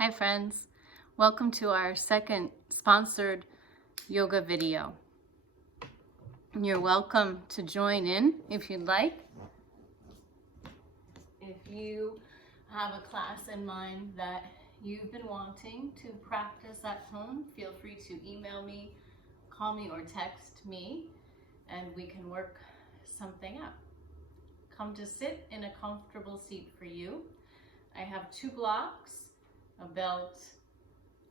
Hi friends, welcome to our second sponsored yoga video. You're welcome to join in if you'd like. If you have a class in mind that you've been wanting to practice at home, feel free to email me, call me, or text me, and we can work something out. Come to sit in a comfortable seat for you. I have 2 blocks, a belt,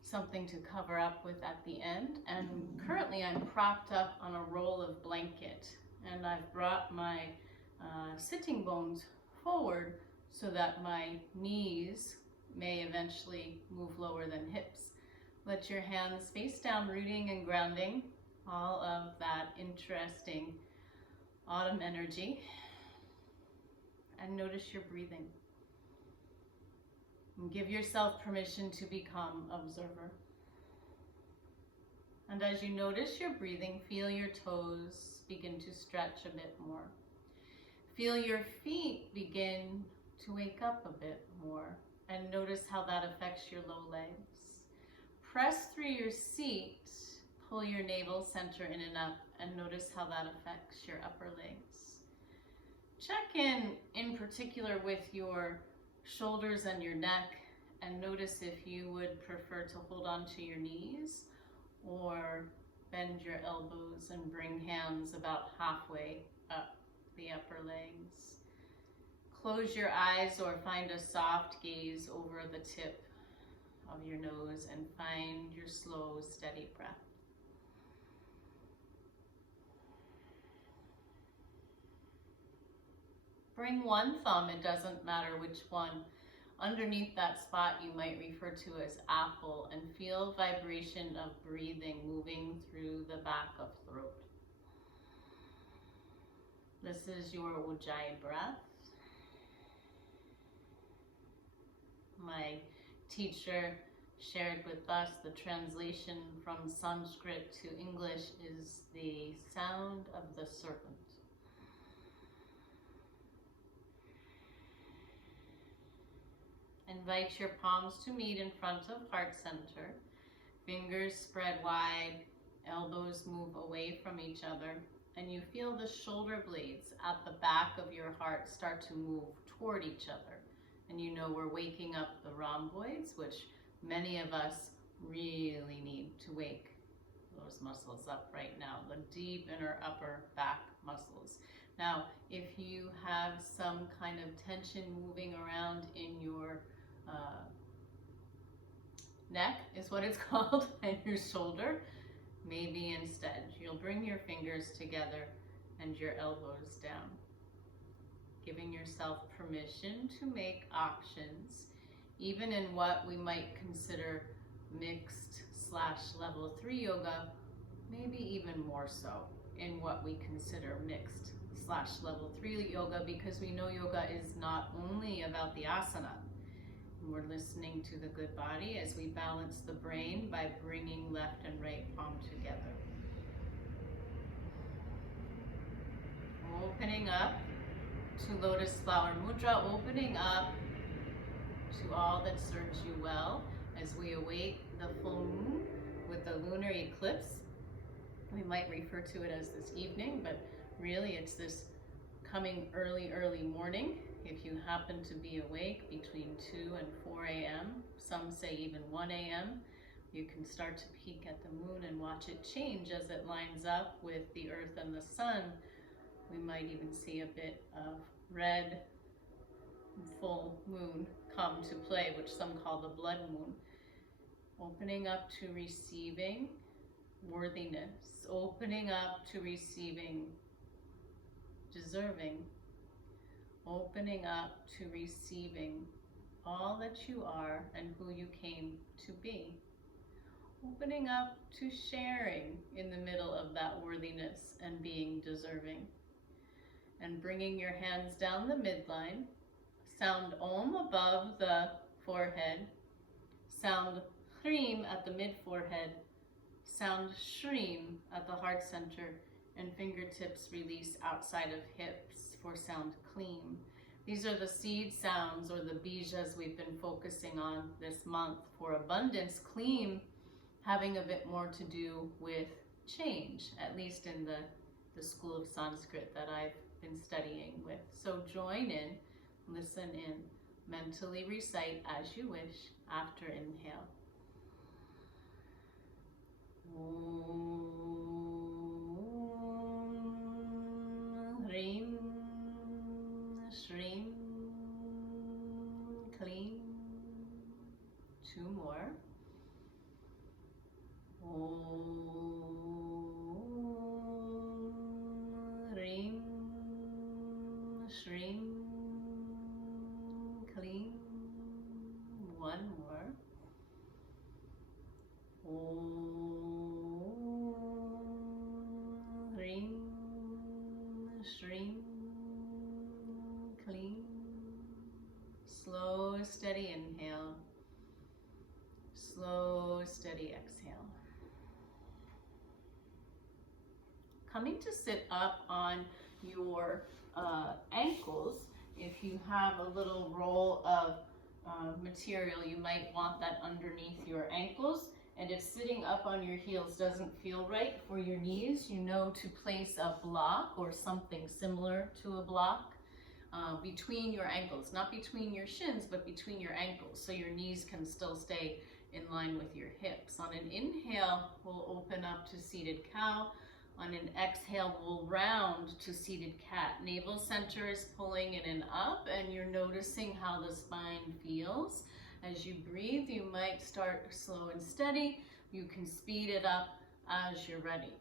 something to cover up with at the end, and currently I'm propped up on a roll of blanket, and I've brought my sitting bones forward so that my knees may eventually move lower than hips. Let your hands face down, rooting and grounding all of that interesting autumn energy, and notice your breathing. And give yourself permission to become observer. And as you notice your breathing, feel your toes begin to stretch a bit more. Feel your feet begin to wake up a bit more, and notice how that affects your low legs. Press through your seat, pull your navel center in and up, and notice how that affects your upper legs. Check in particular with your shoulders and your neck, and notice if you would prefer to hold on to your knees or bend your elbows and bring hands about halfway up the upper legs. Close your eyes or find a soft gaze over the tip of your nose and find your slow, steady breath. Bring one thumb, it doesn't matter which one, underneath that spot you might refer to as apple, and feel vibration of breathing moving through the back of throat. This is your Ujjayi breath. My teacher shared with us the translation from Sanskrit to English is the sound of the serpent. Invite your palms to meet in front of heart center. Fingers spread wide, elbows move away from each other, and you feel the shoulder blades at the back of your heart start to move toward each other. And you know we're waking up the rhomboids, which many of us really need to wake those muscles up right now, the deep inner upper back muscles. Now, if you have some kind of tension moving around in your neck is what it's called, and your shoulder, maybe instead you'll bring your fingers together and your elbows down, giving yourself permission to make options, even in what we might consider mixed / level 3 yoga, maybe even more so in what we consider mixed / level 3 yoga, because we know yoga is not only about the asana. We're listening to the good body as we balance the brain by bringing left and right palm together. Opening up to Lotus Flower Mudra, opening up to all that serves you well as we await the full moon with the lunar eclipse. We might refer to it as this evening, but really it's this coming early morning. If you happen to be awake between 2 and 4 a.m., some say even 1 a.m., you can start to peek at the moon and watch it change as it lines up with the earth and the sun. We might even see a bit of red full moon come to play, which some call the blood moon. Opening up to receiving worthiness, opening up to receiving deserving, opening up to receiving all that you are and who you came to be. Opening up to sharing in the middle of that worthiness and being deserving. And bringing your hands down the midline. Sound Om above the forehead. Sound Hreem at the mid-forehead. Sound Shreem at the heart center. And fingertips release outside of hips for sound Kleem. These are the seed sounds, or the bijas, we've been focusing on this month for abundance. Kleem having a bit more to do with change, at least in the school of Sanskrit that I've been studying with. So join in, listen in, mentally recite as you wish after inhale. Hrim, Shrim, Kleem. 2 more. Hrim, Shrim, Kleem. 1 more. Hrim, Shrim, Kleem. Slow, steady inhale. Slow, steady exhale. Coming to sit up on your ankles. If you have a little roll of material, you might want that underneath your ankles. And if sitting up on your heels doesn't feel right for your knees, you know to place a block or something similar to a block between your ankles, not between your shins, but between your ankles, so your knees can still stay in line with your hips. On an inhale, we'll open up to seated cow. On an exhale, we'll round to seated cat. Navel center is pulling in and up, and you're noticing how the spine feels. As you breathe, you might start slow and steady. You can speed it up as you're ready.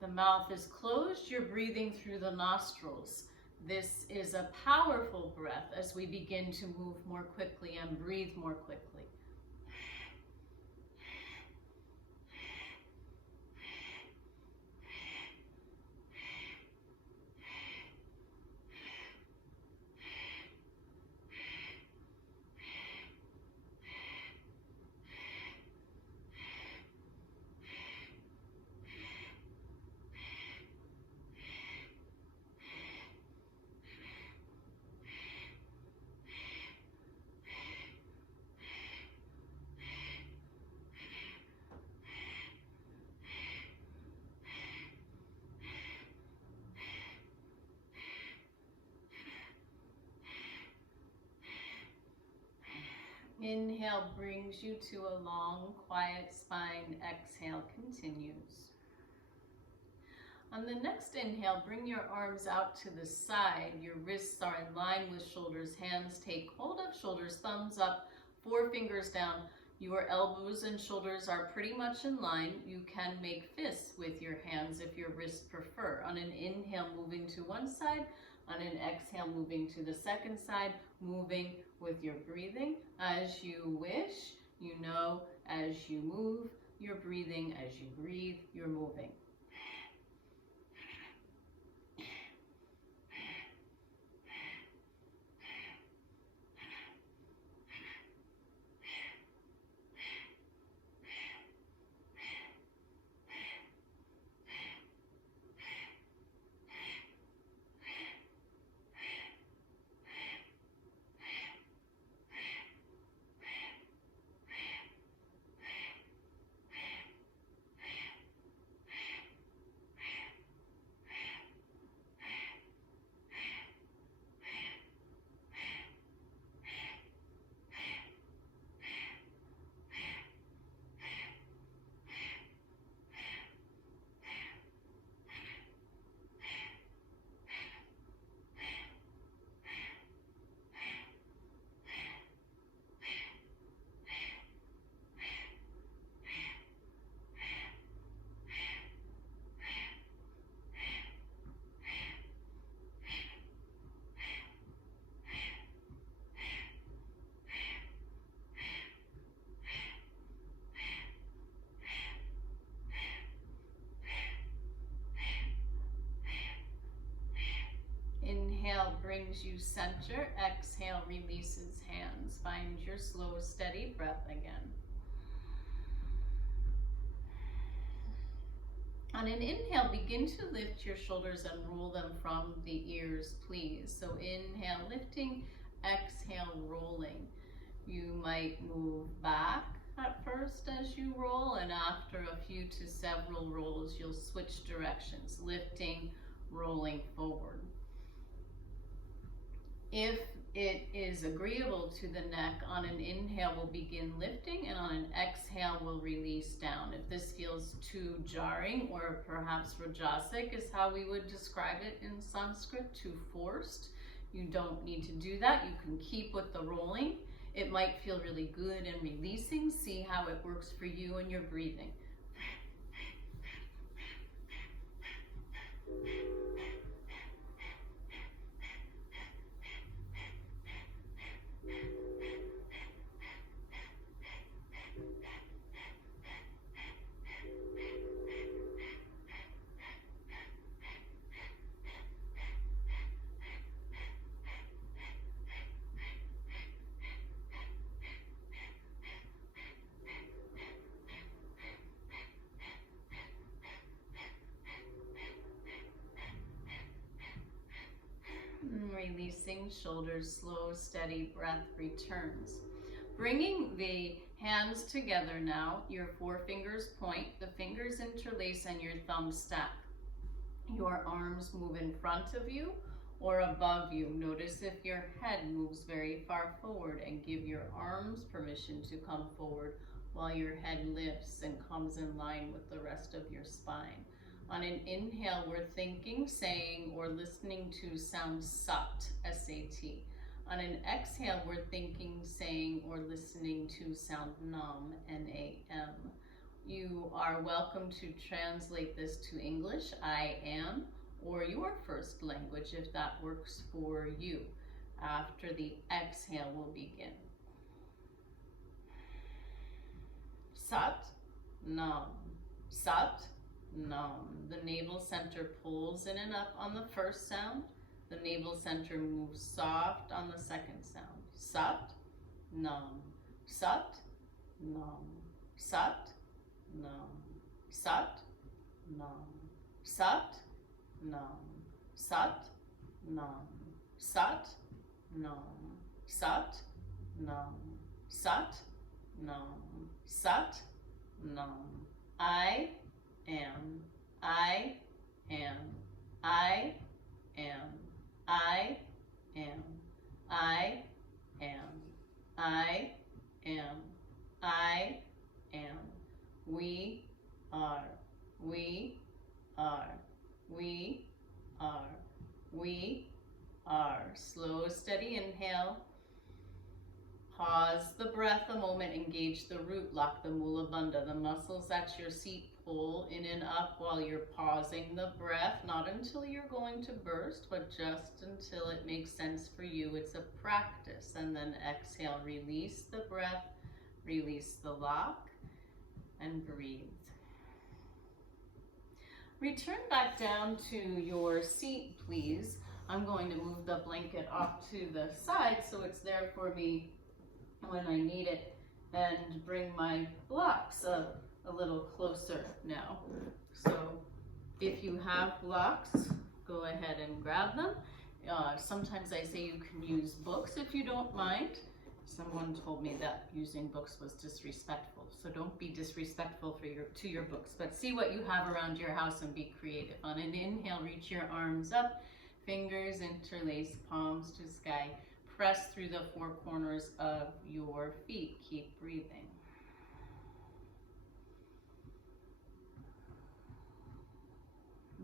The mouth is closed. You're breathing through the nostrils. This is a powerful breath as we begin to move more quickly and breathe more quickly. Inhale brings you to a long, quiet spine. Exhale continues. On the next inhale, bring your arms out to the side. Your wrists are in line with shoulders. Hands take hold of shoulders, thumbs up, 4 fingers down. Your elbows and shoulders are pretty much in line. You can make fists with your hands if your wrists prefer. On an inhale, moving to one side. On an exhale, moving to the second side, moving with your breathing as you wish. You know, as you move, you're breathing. As you breathe, you're moving. Inhale brings you center. Exhale releases hands. Find your slow, steady breath again. On an inhale, begin to lift your shoulders and roll them from the ears, please. So inhale, lifting, exhale, rolling. You might move back at first as you roll, and after a few to several rolls, you'll switch directions, lifting, rolling forward. If it is agreeable to the neck, on an inhale we'll begin lifting, and on an exhale we'll release down. If this feels too jarring, or perhaps rajasic is how we would describe it in Sanskrit, too forced, you don't need to do that. You can keep with the rolling. It might feel really good and releasing. See how it works for you and your breathing. Releasing, shoulders slow, steady breath returns. Bringing the hands together now, your forefingers point, the fingers interlace, and your thumbs stack. Your arms move in front of you or above you. Notice if your head moves very far forward, and give your arms permission to come forward while your head lifts and comes in line with the rest of your spine. On an inhale, we're thinking, saying, or listening to sound sat, S-A-T. On an exhale, we're thinking, saying, or listening to sound nam, N-A-M. You are welcome to translate this to English, I am, or your first language if that works for you. After the exhale, we'll begin. Sat, nam, sat, nam. The navel center pulls in and up on the first sound. The navel center moves soft on the second sound. Sat, nam, sat, nam, sat, nam, sat, nam, sat, nam, sat, nam, sat, nam, sat, nam, sat, nam, sat, nam. I am, I am, I am, I am, I am, I am, I am. We are, we are, we are, we are. Slow, steady inhale. Pause the breath a moment, engage the root, lock the mula bandha. The muscles at your seat pull in and up while you're pausing the breath, not until you're going to burst, but just until it makes sense for you. It's a practice. And then exhale, release the breath, release the lock, and breathe. Return back down to your seat, please. I'm going to move the blanket off to the side so it's there for me when I need it, and bring my blocks a little closer now. So if you have blocks, go ahead and grab them. Sometimes I say you can use books if you don't mind. Someone told me that using books was disrespectful, so don't be disrespectful to your books, but see what you have around your house and be creative. On an inhale, reach your arms up, fingers interlace, palms to sky. Press through the four corners of your feet. Keep breathing.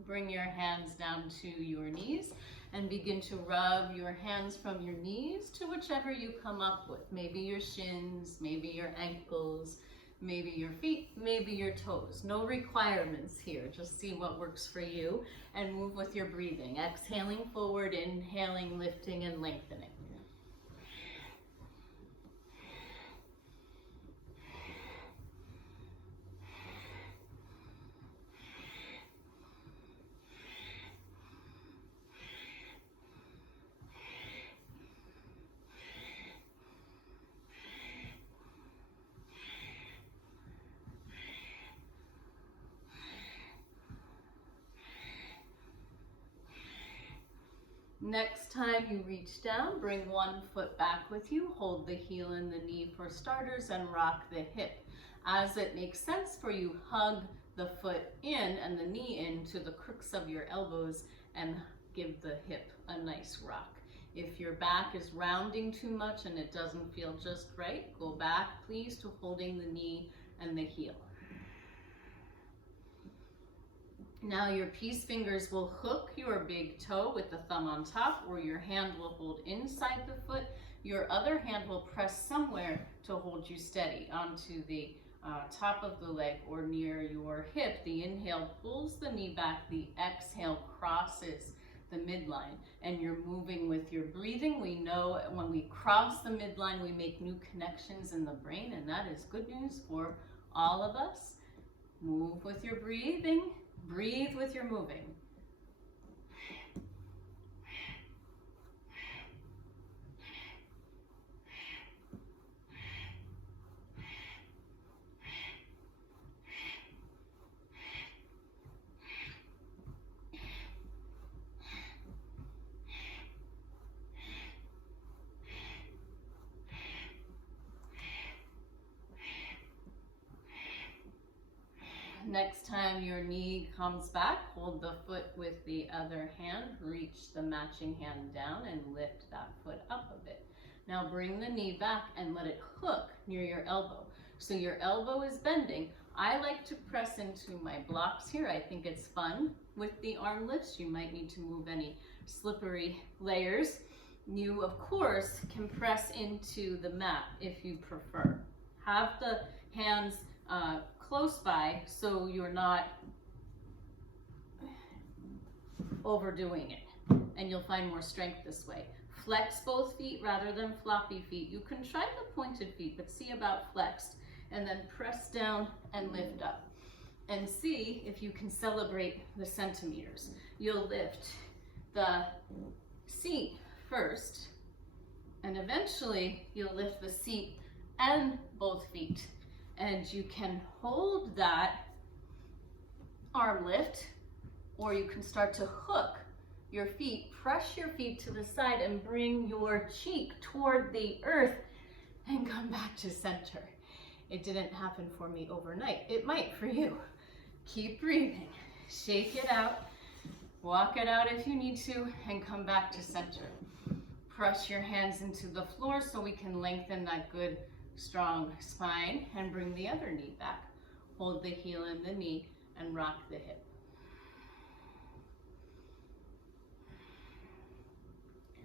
Bring your hands down to your knees and begin to rub your hands from your knees to whichever you come up with. Maybe your shins, maybe your ankles, maybe your feet, maybe your toes. No requirements here. Just see what works for you and move with your breathing. Exhaling forward, inhaling, lifting and lengthening. time you reach down, bring one foot back with you, hold the heel and the knee for starters, and rock the hip. As it makes sense for you, hug the foot in and the knee in to the crooks of your elbows and give the hip a nice rock. If your back is rounding too much and it doesn't feel just right, go back please to holding the knee and the heel. Now your peace fingers will hook your big toe with the thumb on top, or your hand will hold inside the foot. Your other hand will press somewhere to hold you steady onto the top of the leg or near your hip. The inhale pulls the knee back, the exhale crosses the midline, and you're moving with your breathing. We know when we cross the midline, we make new connections in the brain, and that is good news for all of us. Move with your breathing, breathe with your moving. Next time your knee comes back, hold the foot with the other hand, reach the matching hand down and lift that foot up a bit. Now bring the knee back and let it hook near your elbow. So your elbow is bending. I like to press into my blocks here. I think it's fun with the arm lifts. You might need to move any slippery layers. You, of course, can press into the mat if you prefer. Have the hands close by so you're not overdoing it, and you'll find more strength this way. Flex both feet rather than floppy feet. You can try the pointed feet, but see about flexed, and then press down and lift up. And see if you can celebrate the centimeters. You'll lift the seat first, and eventually you'll lift the seat and both feet. And you can hold that arm lift, or you can start to hook your feet, press your feet to the side and bring your cheek toward the earth and come back to center. It didn't happen for me overnight. It might for you. Keep breathing, shake it out, walk it out if you need to, and come back to center. Press your hands into the floor so we can lengthen that good strong spine, and bring the other knee back. Hold the heel and the knee and rock the hip.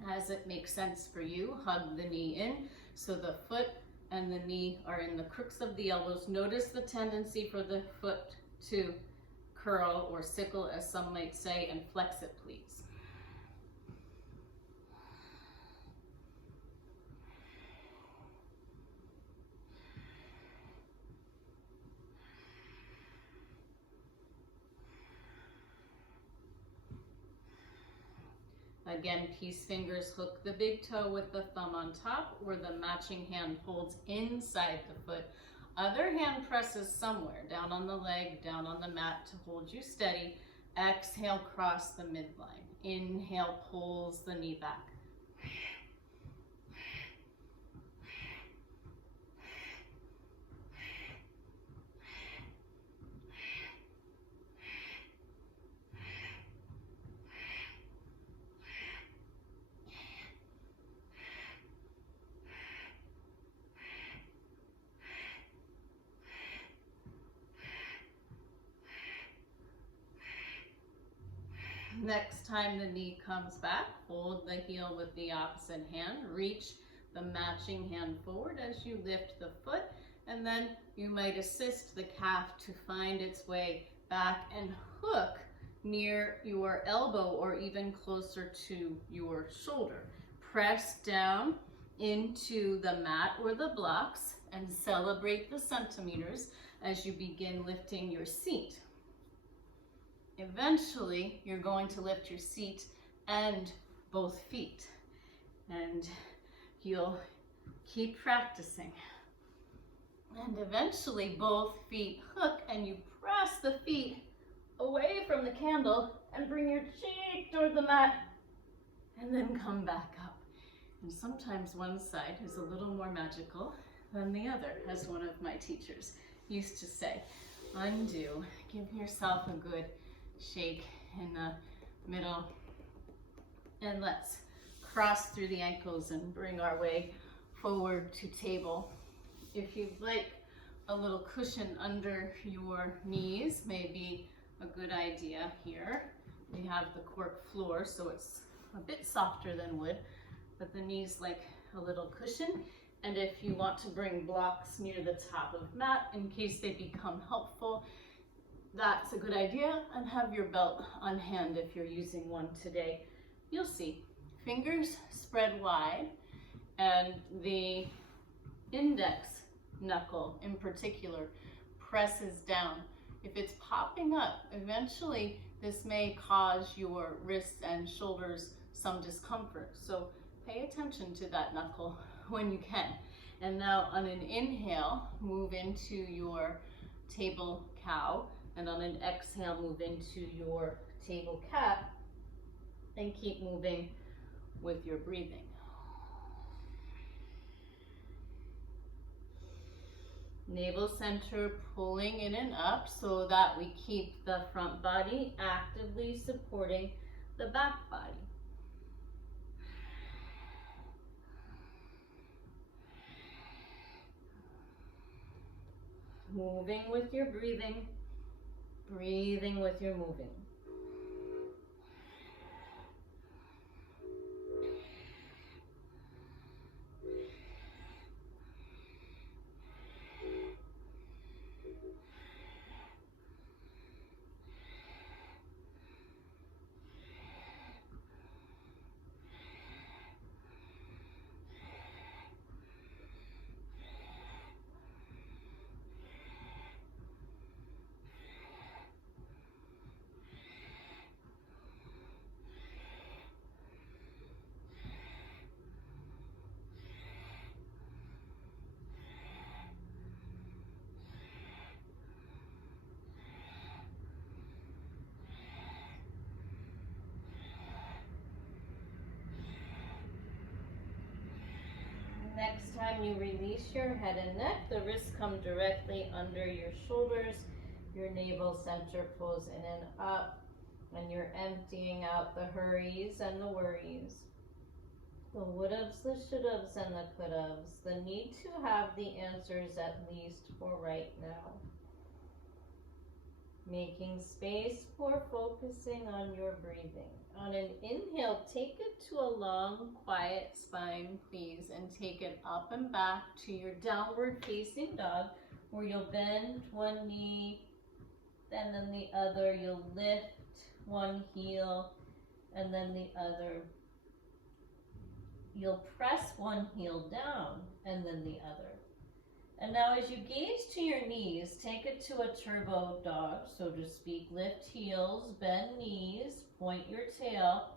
As it makes sense for you, hug the knee in so the foot and the knee are in the crooks of the elbows. Notice the tendency for the foot to curl or sickle, as some might say, and flex it, please. Again, peace fingers hook the big toe with the thumb on top, or the matching hand holds inside the foot. Other hand presses somewhere, down on the leg, down on the mat to hold you steady. Exhale, cross the midline. Inhale, pulls the knee back. Next time the knee comes back, hold the heel with the opposite hand, reach the matching hand forward as you lift the foot, and then you might assist the calf to find its way back and hook near your elbow or even closer to your shoulder. Press down into the mat or the blocks and celebrate the centimeters as you begin lifting your seat. Eventually, you're going to lift your seat and both feet, and you'll keep practicing. And eventually, both feet hook, and you press the feet away from the candle and bring your cheek toward the mat and then come back up. And sometimes one side is a little more magical than the other, as one of my teachers used to say. Undo, give yourself a good shake in the middle, and let's cross through the ankles and bring our way forward to table. If you'd like a little cushion under your knees, may be a good idea here. We have the cork floor, so it's a bit softer than wood, but the knees like a little cushion. And if you want to bring blocks near the top of mat in case they become helpful, that's a good idea. And have your belt on hand if you're using one today. You'll see. Fingers spread wide, and the index knuckle in particular presses down. If it's popping up, eventually this may cause your wrists and shoulders some discomfort. So pay attention to that knuckle when you can. And now on an inhale, move into your table cow, and on an exhale, move into your table cat, and keep moving with your breathing. Navel center pulling in and up so that we keep the front body actively supporting the back body. Moving with your breathing, breathing with your moving. Next time you release your head and neck, the wrists come directly under your shoulders. Your navel center pulls in and up, and you're emptying out the hurries and the worries, the would-haves, the should-haves, and the could-haves, the need to have the answers at least for right now. Making space for focusing on your breathing. On an inhale, take it to a long, quiet spine, please, and take it up and back to your downward facing dog, where you'll bend one knee, and then the other. You'll lift one heel, and then the other. You'll press one heel down, and then the other. And now as you gaze to your knees, take it to a turbo dog, so to speak. Lift heels, bend knees, point your tail.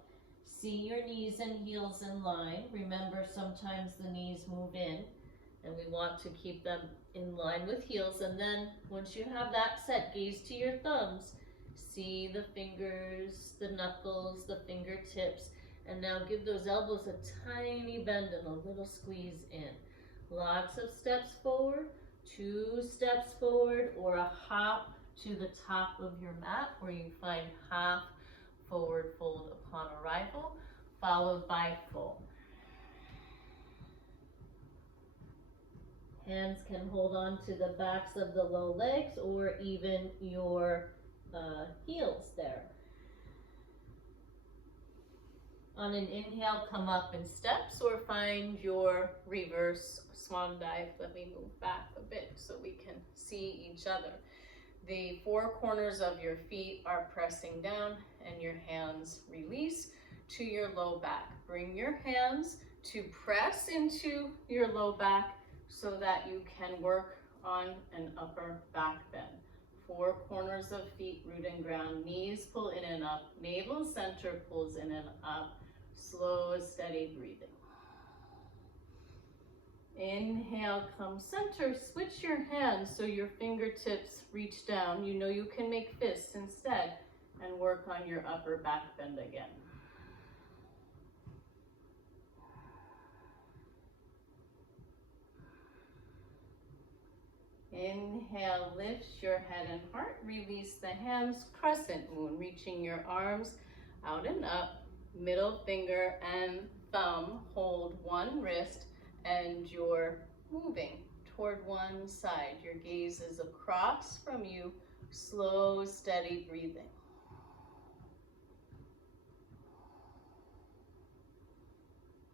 See your knees and heels in line. Remember, sometimes the knees move in, and we want to keep them in line with heels. And then once you have that set, gaze to your thumbs. See the fingers, the knuckles, the fingertips. And now give those elbows a tiny bend and a little squeeze in. Lots of steps forward, 2 steps forward, or a hop to the top of your mat, where you find half forward fold upon arrival, followed by full. Hands can hold on to the backs of the low legs or even your heels there. On an inhale, come up in steps or find your reverse swan dive. Let me move back a bit so we can see each other. The 4 corners of your feet are pressing down, and your hands release to your low back. Bring your hands to press into your low back so that you can work on an upper back bend. 4 corners of feet, root and ground, knees pull in and up, navel center pulls in and up. Slow, steady breathing. Inhale, come center. Switch your hands so your fingertips reach down. You know you can make fists instead and work on your upper back bend again. Inhale, lift your head and heart. Release the hands, crescent moon, reaching your arms out and up. Middle finger and thumb hold one wrist, and you're moving toward one side. Your gaze is across from you. Slow, steady breathing.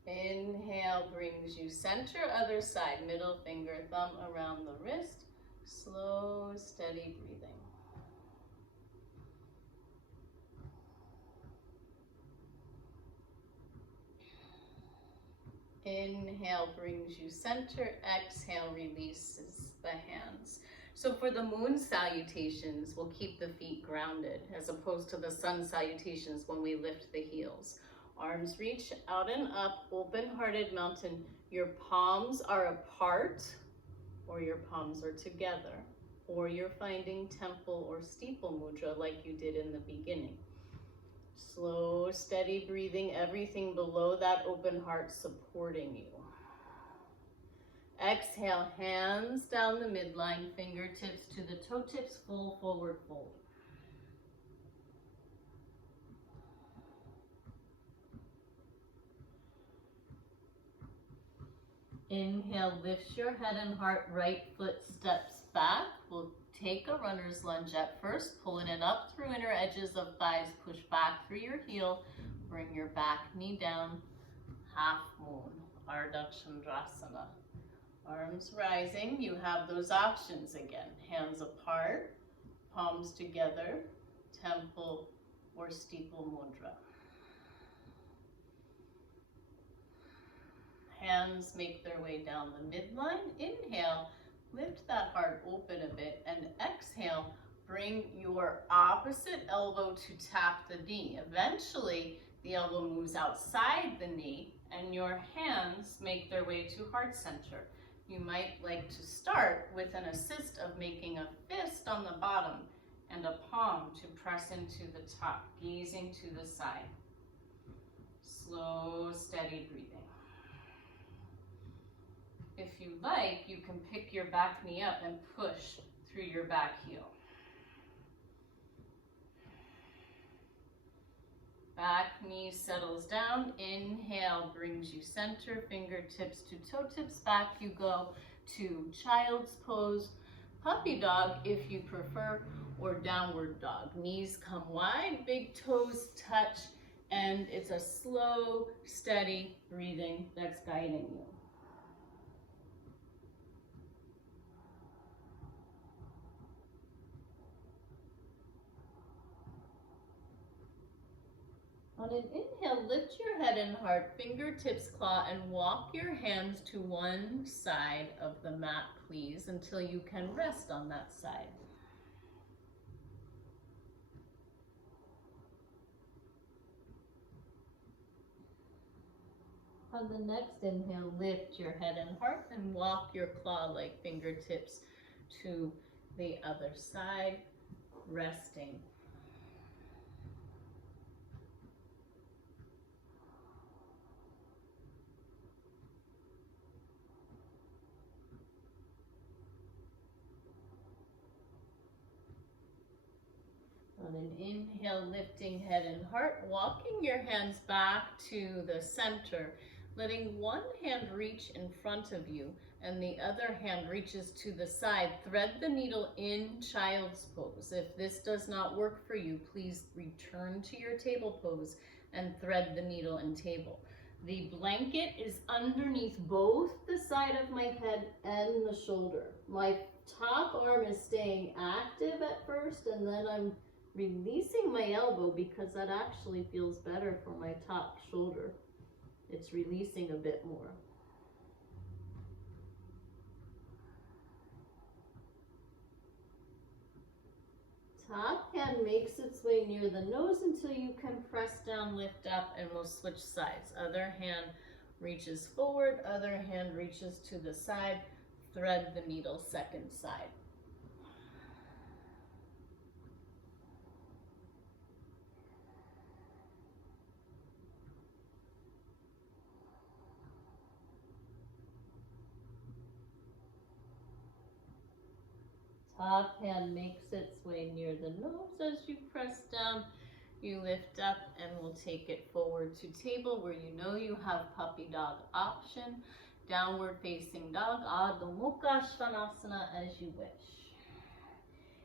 Inhale brings you center, other side. Middle finger, thumb around the wrist. Slow, steady breathing. Inhale brings you center. Exhale releases the hands. So for the moon salutations, we'll keep the feet grounded as opposed to the sun salutations when we lift the heels. Arms reach out and up, open-hearted mountain. Your palms are apart, or your palms are together, or you're finding temple or steeple mudra like you did in the beginning. Slow, steady breathing, everything below that open heart supporting you. Exhale, hands down the midline, fingertips to the toe tips, full forward fold. Inhale, lift your head and heart, right foot steps back. We'll take a runner's lunge at first, pulling it up through inner edges of thighs, push back through your heel, bring your back knee down, half moon, Ardha Chandrasana. Arms rising, you have those options again. Hands apart, palms together, temple or steeple mudra. Hands make their way down the midline. Inhale, lift that heart open a bit, and exhale, bring your opposite elbow to tap the knee. Eventually, the elbow moves outside the knee, and your hands make their way to heart center. You might like to start with an assist of making a fist on the bottom and a palm to press into the top, gazing to the side. Slow, steady breathing. If you like, you can pick your back knee up and push through your back heel. Back knee settles down. Inhale brings you center, fingertips to toe tips. Back you go to child's pose, puppy dog if you prefer, or downward dog. Knees come wide, big toes touch, and it's a slow, steady breathing that's guiding you. On an inhale, lift your head and heart, fingertips claw, and walk your hands to one side of the mat, please, until you can rest on that side. On the next inhale, lift your head and heart and walk your claw-like fingertips to the other side, resting. On an inhale, lifting head and heart, walking your hands back to the center, letting one hand reach in front of you and the other hand reaches to the side. Thread the needle in child's pose. If this does not work for you, please return to your table pose and thread the needle in table. The blanket is underneath both the side of my head and the shoulder. My top arm is staying active at first, and then I'm releasing my elbow because that actually feels better for my top shoulder. It's releasing a bit more. Top hand makes its way near the nose until you can press down, lift up, and we'll switch sides. Other hand reaches forward, other hand reaches to the side. Thread the needle second side. top hand makes its way near the nose as you press down. You lift up and we'll take it forward to table where you know you have puppy dog option. Downward facing dog, Ardha Mukha Svanasana as you wish.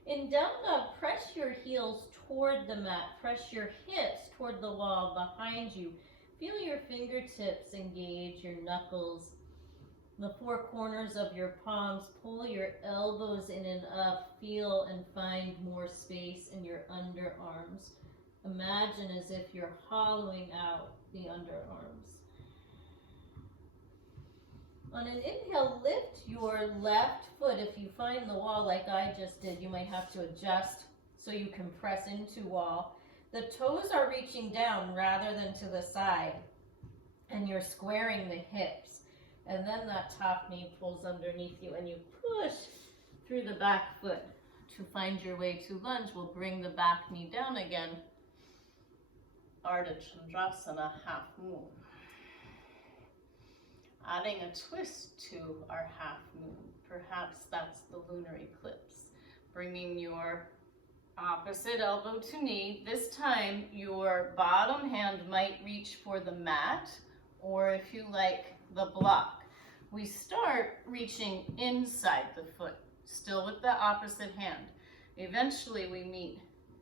In down dog, press your heels toward the mat. Press your hips toward the wall behind you. Feel your fingertips engage your knuckles, the four corners of your palms. Pull your elbows in and up. Feel and find more space in your underarms. Imagine as if you're hollowing out the underarms. On an inhale, lift your left foot. If you find the wall like I just did, you might have to adjust so you can press into wall. The toes are reaching down rather than to the side, and you're squaring the hips. And then that top knee pulls underneath you, and you push through the back foot to find your way to lunge. We'll bring the back knee down again. Ardha Chandrasana, half moon. Adding a twist to our half moon. Perhaps that's the lunar eclipse. Bringing your opposite elbow to knee. This time your bottom hand might reach for the mat, or if you like, the block. We start reaching inside the foot, still with the opposite hand. Eventually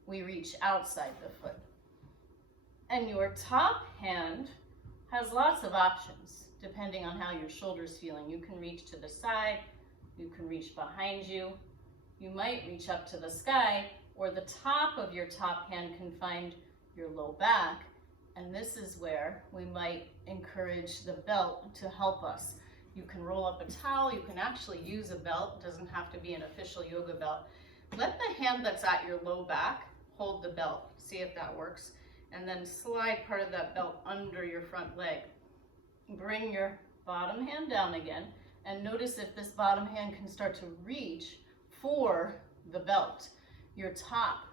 we reach outside the foot. And your top hand has lots of options depending on how your shoulder's feeling. You can reach to the side, you can reach behind you, you might reach up to the sky, or the top of your top hand can find your low back. And this is where we might encourage the belt to help us. You can roll up a towel, you can actually use a belt, it doesn't have to be an official yoga belt. Let the hand that's at your low back hold the belt, see if that works. And then slide part of that belt under your front leg. Bring your bottom hand down again, and notice if this bottom hand can start to reach for the belt. Your top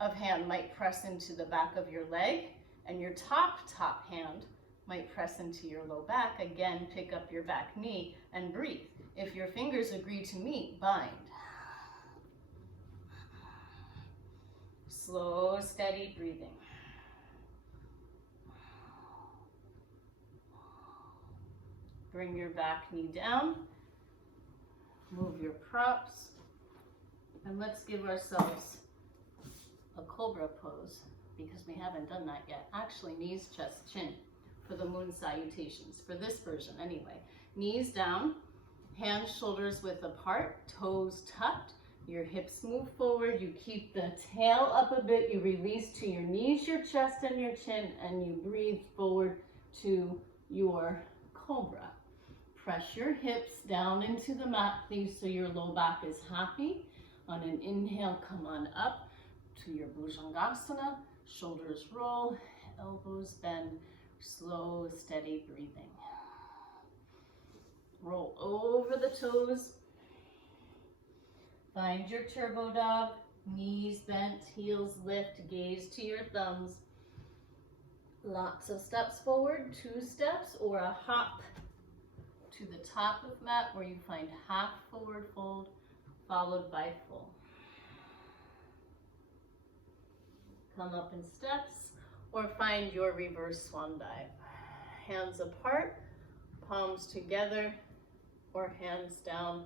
of hand might press into the back of your leg, and your top hand might press into your low back. Again, pick up your back knee and breathe. If your fingers agree to meet, bind. Slow, steady breathing. Bring your back knee down, move your props, and let's give ourselves a Cobra Pose because we haven't done that yet. Actually, knees, chest, chin for the moon salutations, for this version anyway. Knees down, hands, shoulders width apart, toes tucked, your hips move forward, you keep the tail up a bit, you release to your knees, your chest, and your chin, and you breathe forward to your Cobra. Press your hips down into the mat, please, so your low back is happy. On an inhale, come on up to your Bhujangasana. Shoulders roll, elbows bend, slow, steady breathing. Roll over the toes. Find your turbo dog. Knees bent, heels lift, gaze to your thumbs. Lots of steps forward, 2 steps, or a hop to the top of mat where you find half forward fold followed by full. Come up in steps or find your reverse swan dive. Hands apart, palms together, or hands down,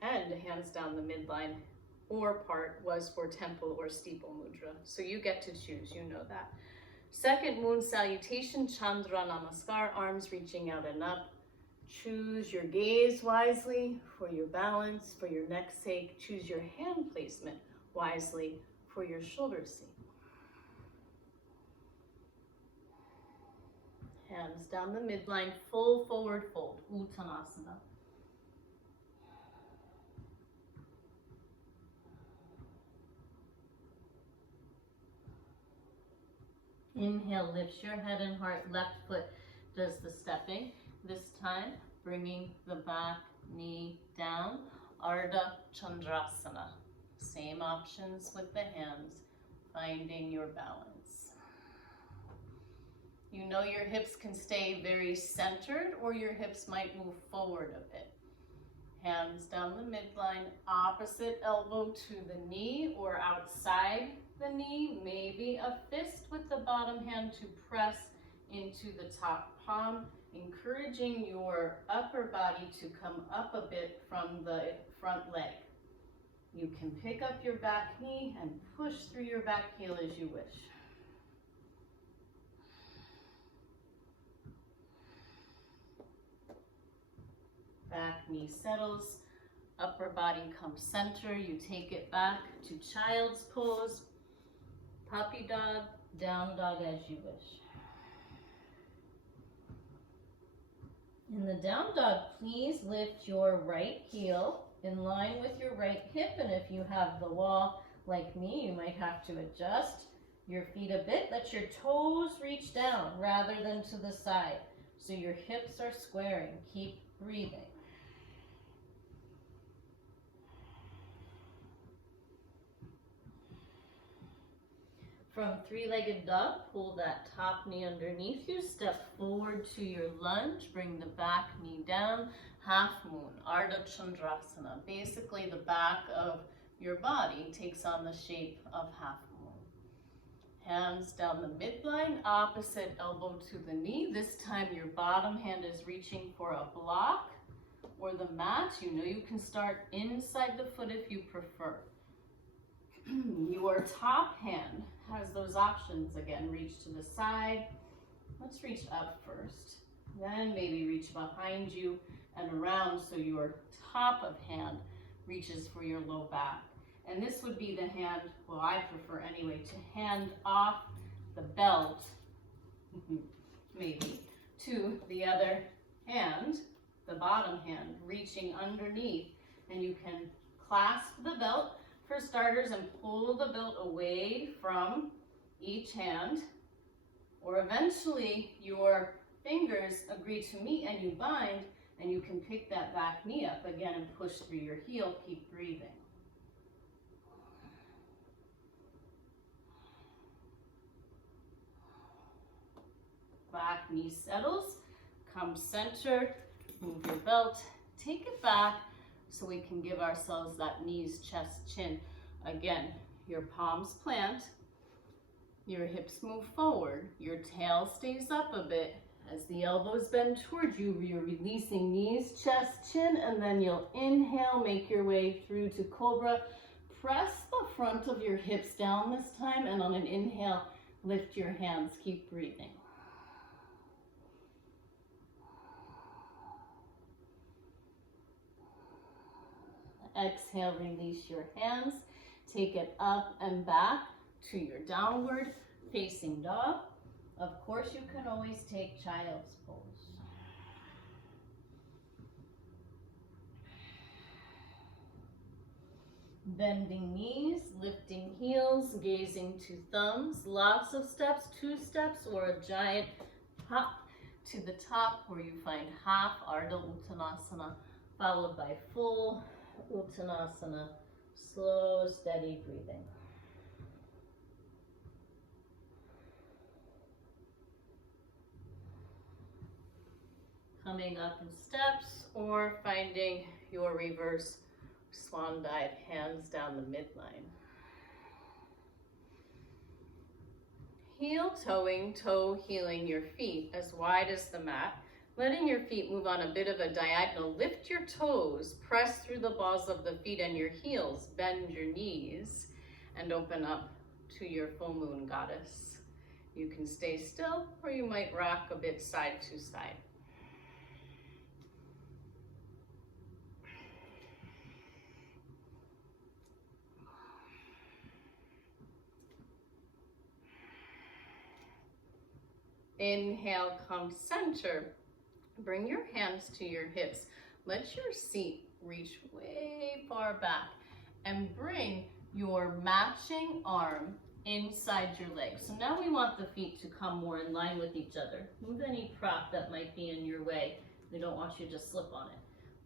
and hands down the midline, or part was for temple or steeple mudra. So you get to choose, you know that. Second moon salutation, Chandra Namaskar, arms reaching out and up. Choose your gaze wisely for your balance, for your neck's sake. Choose your hand placement wisely for your shoulder's sake. Hands down the midline, full forward fold, Uttanasana. Inhale, lifts your head and heart, left foot does the stepping. This time, bringing the back knee down, Ardha Chandrasana. Same options with the hands, finding your balance. You know your hips can stay very centered, or your hips might move forward a bit. Hands down the midline, opposite elbow to the knee or outside the knee. Maybe a fist with the bottom hand to press into the top palm, encouraging your upper body to come up a bit from the front leg. You can pick up your back knee and push through your back heel as you wish. Back knee settles, upper body comes center. You take it back to child's pose, puppy dog, down dog as you wish. In the down dog, please lift your right heel in line with your right hip, and if you have the wall like me, you might have to adjust your feet a bit. Let your toes reach down rather than to the side, so your hips are squaring. Keep breathing. From three-legged dog, pull that top knee underneath you, step forward to your lunge, bring the back knee down, half moon, Ardha Chandrasana. Basically, the back of your body takes on the shape of half moon. Hands down the midline, opposite elbow to the knee. This time your bottom hand is reaching for a block or the mat. You know you can start inside the foot if you prefer. Your top hand has those options again. Reach to the side. Let's reach up first. Then maybe reach behind you and around so your top of hand reaches for your low back. And this would be the hand, well, I prefer anyway, to hand off the belt, maybe, to the other hand, the bottom hand, reaching underneath. And you can clasp the belt for starters and pull the belt away from each hand, or eventually your fingers agree to meet and you bind, and you can pick that back knee up again and push through your heel. Keep breathing. Back knee settles, come center, move your belt, take it back so we can give ourselves that knees, chest, chin. Again, your palms plant, your hips move forward, your tail stays up a bit. As the elbows bend towards you, you're releasing knees, chest, chin, and then you'll inhale, make your way through to Cobra. Press the front of your hips down this time, and on an inhale, lift your hands. Keep breathing. Exhale, release your hands. Take it up and back to your downward facing dog. Of course, you can always take child's pose. Bending knees, lifting heels, gazing to thumbs, lots of steps, 2 steps, or a giant hop to the top where you find half Ardha Uttanasana, followed by full Uttanasana, slow, steady breathing. Coming up in steps or finding your reverse swan dive, hands down the midline. Heel toeing, toe heeling your feet as wide as the mat. Letting your feet move on a bit of a diagonal. Lift your toes, press through the balls of the feet and your heels. Bend your knees and open up to your full moon goddess. You can stay still or you might rock a bit side to side. Inhale, come center. Bring your hands to your hips. Let your seat reach way far back and bring your matching arm inside your legs. So now we want the feet to come more in line with each other. Move any prop that might be in your way. We don't want you to slip on it.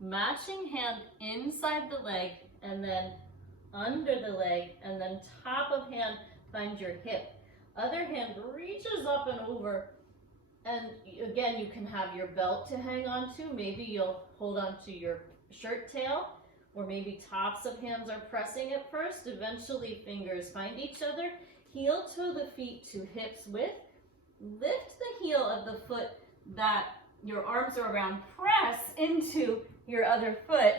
Matching hand inside the leg and then under the leg, and then top of hand, find your hip. Other hand reaches up and over. And again, you can have your belt to hang on to. Maybe you'll hold on to your shirt tail, or maybe tops of hands are pressing at first. Eventually fingers find each other. Heel toe the feet to hips width. Lift the heel of the foot that your arms are around. Press into your other foot.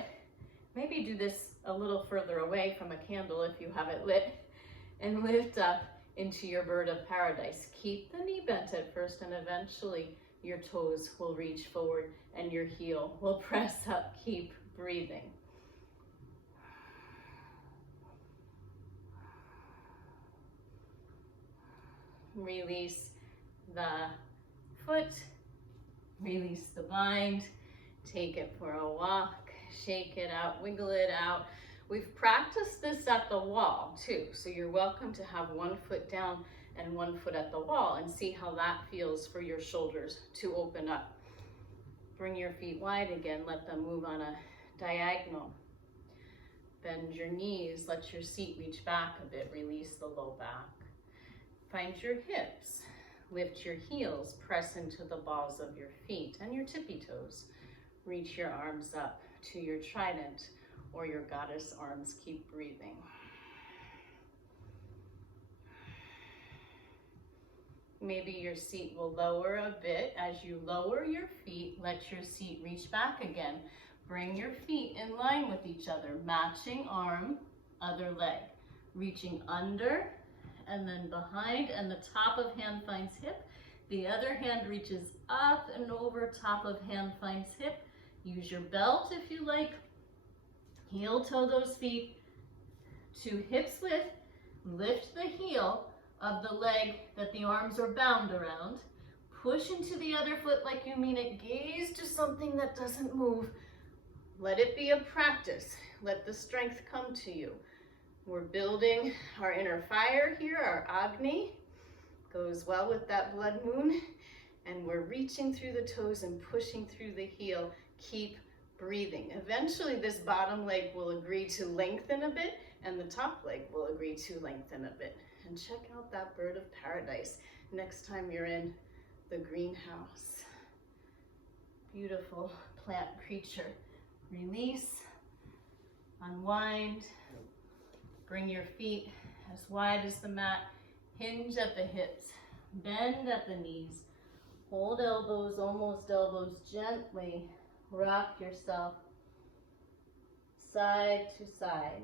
Maybe do this a little further away from a candle if you have it lit. And lift up into your bird of paradise. Keep the knee bent at first, and eventually your toes will reach forward and your heel will press up. Keep breathing. Release the foot, release the bind, take it for a walk, shake it out, wiggle it out. We've practiced this at the wall too, so you're welcome to have one foot down and one foot at the wall and see how that feels for your shoulders to open up. Bring your feet wide again, let them move on a diagonal. Bend your knees, let your seat reach back a bit, release the low back. Find your hips, lift your heels, press into the balls of your feet and your tippy toes. Reach your arms up to your trident or your goddess arms. Keep breathing. Maybe your seat will lower a bit. As you lower your feet, let your seat reach back again. Bring your feet in line with each other, matching arm, other leg. Reaching under and then behind, and the top of hand finds hip. The other hand reaches up and over, top of hand finds hip. Use your belt if you like. Heel toe those feet to hips width. Lift the heel of the leg that the arms are bound around. Push into the other foot like you mean it. Gaze to something that doesn't move. Let it be a practice. Let the strength come to you. We're building our inner fire here, our Agni. Goes well with that blood moon. And we're reaching through the toes and pushing through the heel. Keep breathing. Eventually this bottom leg will agree to lengthen a bit and the top leg will agree to lengthen a bit. And check out that bird of paradise next time you're in the greenhouse. Beautiful plant creature. Release, unwind, bring your feet as wide as the mat, hinge at the hips, bend at the knees, hold elbows, almost elbows, gently rock yourself side to side.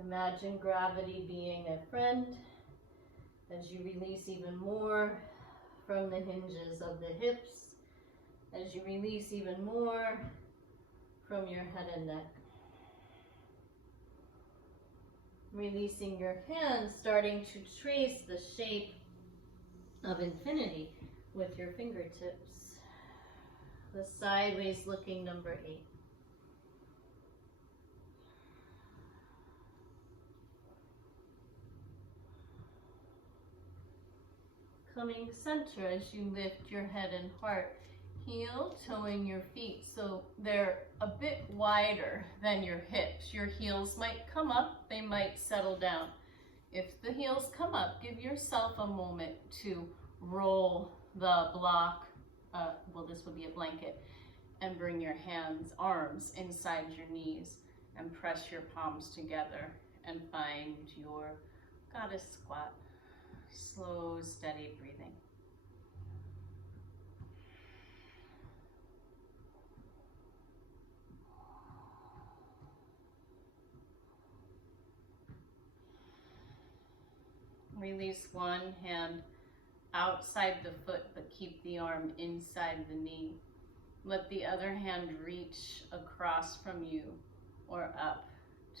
Imagine gravity being a friend as you release even more from the hinges of the hips, as you release even more from your head and neck. Releasing your hands, starting to trace the shape of infinity with your fingertips. The sideways looking number 8. Coming center as you lift your head and heart. Heel toeing your feet so they're a bit wider than your hips. Your heels might come up, they might settle down. If the heels come up, give yourself a moment to roll the block, well this would be a blanket, and bring your hands, arms inside your knees and press your palms together and find your goddess squat. Slow, steady breathing. Release one hand outside the foot, but keep the arm inside the knee. Let the other hand reach across from you or up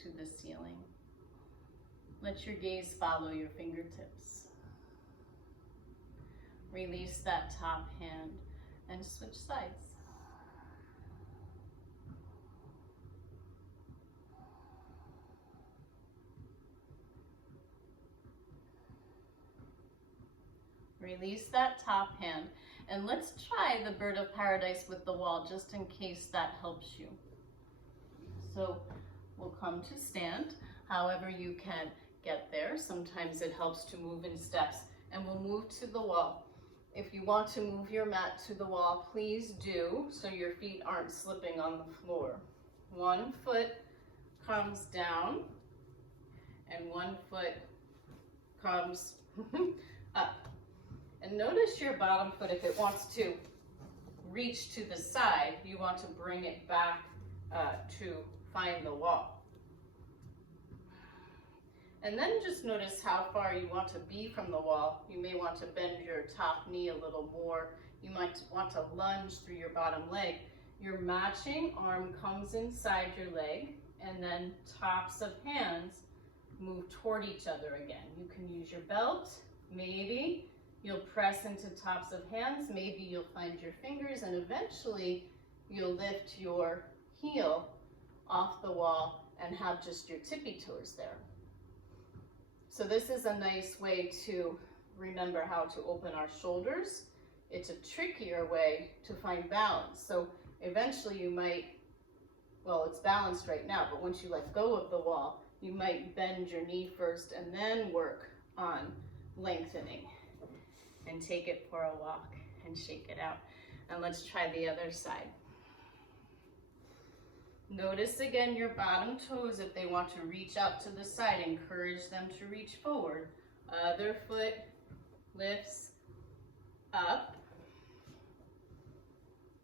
to the ceiling. Let your gaze follow your fingertips. Release that top hand and switch sides. Release that top hand, and let's try the bird of paradise with the wall just in case that helps you. So we'll come to stand, however you can get there. Sometimes it helps to move in steps, and we'll move to the wall. If you want to move your mat to the wall, please do, so your feet aren't slipping on the floor. One foot comes down and one foot comes up. And notice your bottom foot, if it wants to reach to the side, you want to bring it back to find the wall. And then just notice how far you want to be from the wall. You may want to bend your top knee a little more. You might want to lunge through your bottom leg. Your matching arm comes inside your leg, and then tops of hands move toward each other again. You can use your belt. Maybe you'll press into tops of hands. Maybe you'll find your fingers, and eventually you'll lift your heel off the wall and have just your tippy toes there. So this is a nice way to remember how to open our shoulders. It's a trickier way to find balance. So eventually you might, well, it's balanced right now, but once you let go of the wall, you might bend your knee first and then work on lengthening. And take it for a walk and shake it out. And let's try the other side. Notice again your bottom toes, if they want to reach out to the side, encourage them to reach forward. Other foot lifts up,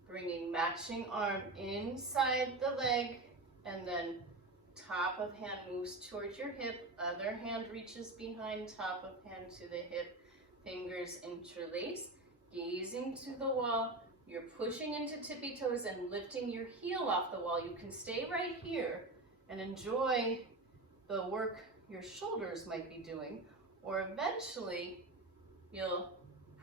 bringing matching arm inside the leg, and then top of hand moves towards your hip, other hand reaches behind, top of hand to the hip, fingers interlace, gazing to the wall. You're pushing into tippy toes and lifting your heel off the wall. You can stay right here and enjoy the work your shoulders might be doing, or eventually you'll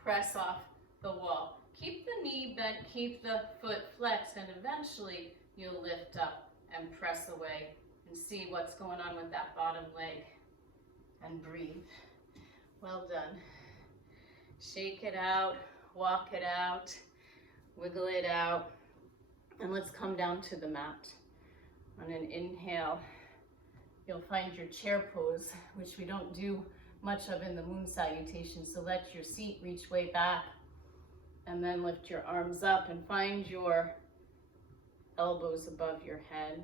press off the wall. Keep the knee bent, keep the foot flexed, and eventually you'll lift up and press away and see what's going on with that bottom leg, and breathe. Well done. Shake it out, walk it out, wiggle it out, and let's come down to the mat. On an inhale, you'll find your chair pose, which we don't do much of in the moon salutation, so let your seat reach way back, and then lift your arms up and find your elbows above your head.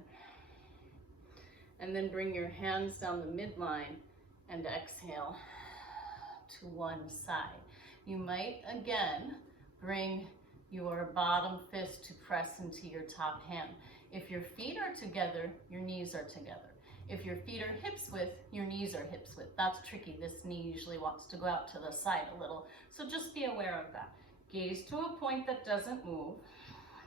And then bring your hands down the midline and exhale to one side. You might again bring your bottom fist to press into your top hand. If your feet are together, your knees are together. If your feet are hips width, your knees are hips width. That's tricky. This knee usually wants to go out to the side a little. So just be aware of that. Gaze to a point that doesn't move.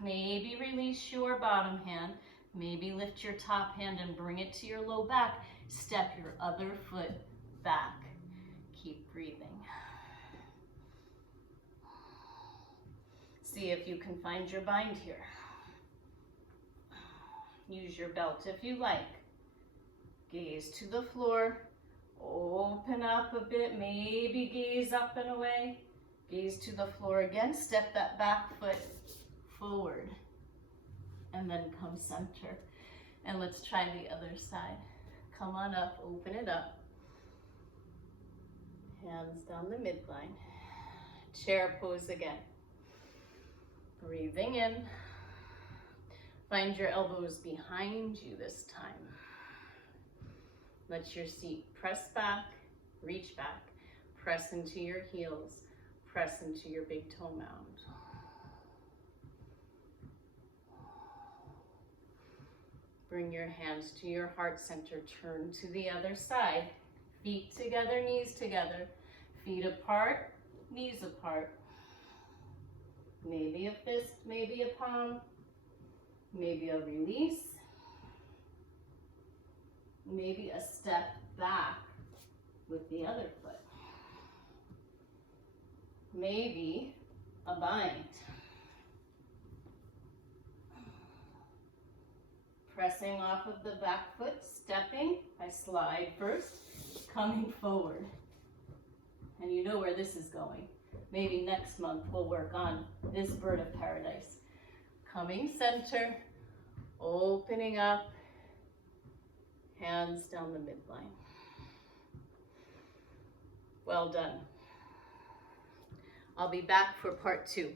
Maybe release your bottom hand. Maybe lift your top hand and bring it to your low back. Step your other foot back. Keep breathing. See if you can find your bind here. Use your belt if you like. Gaze to the floor. Open up a bit. Maybe gaze up and away. Gaze to the floor again. Step that back foot forward. And then come center. And let's try the other side. Come on up. Open it up. Hands down the midline. Chair pose again. Breathing in. Find your elbows behind you this time. Let your seat press back, reach back, press into your heels, press into your big toe mound. Bring your hands to your heart center, turn to the other side. Feet together, knees together, feet apart, knees apart. Maybe a fist, maybe a palm, maybe a release, maybe a step back with the other foot, maybe a bind. Pressing off of the back foot, stepping, I slide first, coming forward. And you know where this is going. Maybe next month we'll work on this bird of paradise. Coming center, opening up, hands down the midline. Well done. I'll be back for part 2.